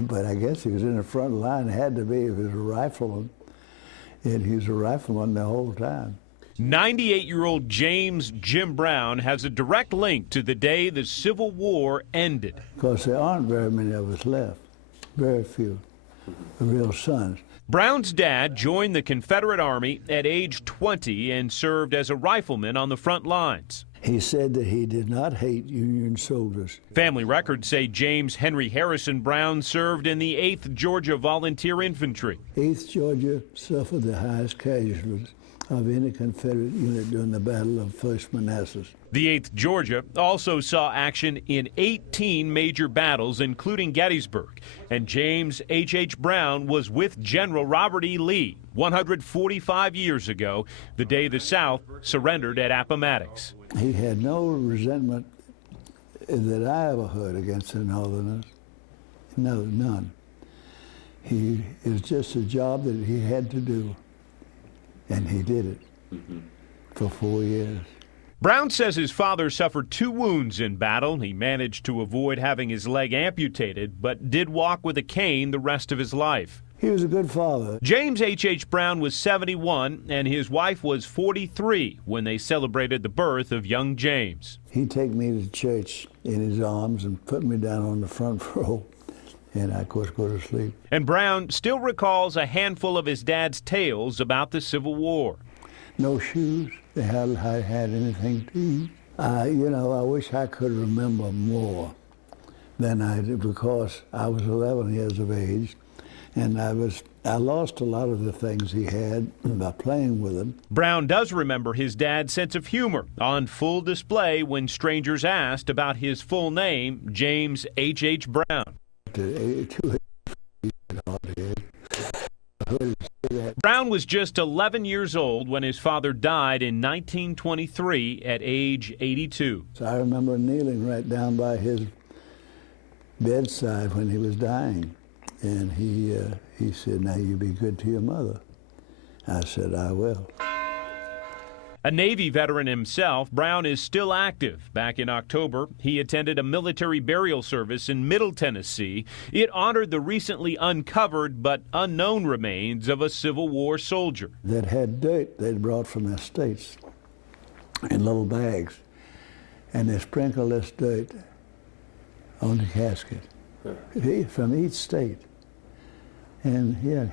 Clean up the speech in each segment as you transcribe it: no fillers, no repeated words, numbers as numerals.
But I guess he was in the front line. It had to be. He was a rifleman, and he was a rifleman the whole time. 98-year-old James Jim Brown has a direct link to the day the Civil War ended. Because there aren't very many of us left, very few, real sons. Brown's dad joined the Confederate Army at age 20 and served as a rifleman on the front lines. He said that he did not hate Union soldiers. Family records say James Henry Harrison Brown served in the 8th Georgia Volunteer Infantry. 8th Georgia suffered the highest casualties of any Confederate unit during the Battle of First Manassas. The 8th Georgia also saw action in 18 major battles, including Gettysburg. And James H.H. Brown was with General Robert E. Lee 145 years ago, the day the South surrendered at Appomattox. He had no resentment that I ever heard against the Northerners. No, none. It was just a job that he had to do. And he did it for 4 years. Brown says his father suffered 2 wounds in battle. He managed to avoid having his leg amputated, but did walk with a cane the rest of his life. He was a good father. James H.H. Brown was 71, and his wife was 43 when they celebrated the birth of young James. He'd take me to church in his arms and put me down on the front row. And I, of course, go to sleep. And Brown still recalls a handful of his dad's tales about the Civil War. No shoes. They hadn't had anything to eat. I wish I could remember more than I did, because I was 11 years of age, and I lost a lot of the things he had by playing with him. Brown does remember his dad's sense of humor on full display when strangers asked about his full name, James H.H. Brown. Brown was just 11 years old when his father died in 1923 at age 82. So I remember kneeling right down by his bedside when he was dying, and he said, "Now you be good to your mother." I said, "I will." A Navy veteran himself, Brown is still active. Back in October, he attended a military burial service in Middle Tennessee. It honored the recently uncovered but unknown remains of a Civil War soldier. That had dirt they'd brought from their states in little bags, and they sprinkled this dirt on the casket from each state. And yeah,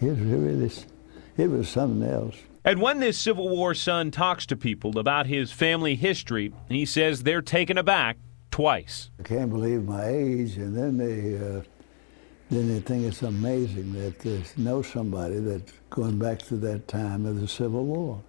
it was something else. And when this Civil War son talks to people about his family history, he says they're taken aback twice. I can't believe my age, and then they think it's amazing that they know somebody that's going back to that time of the Civil War.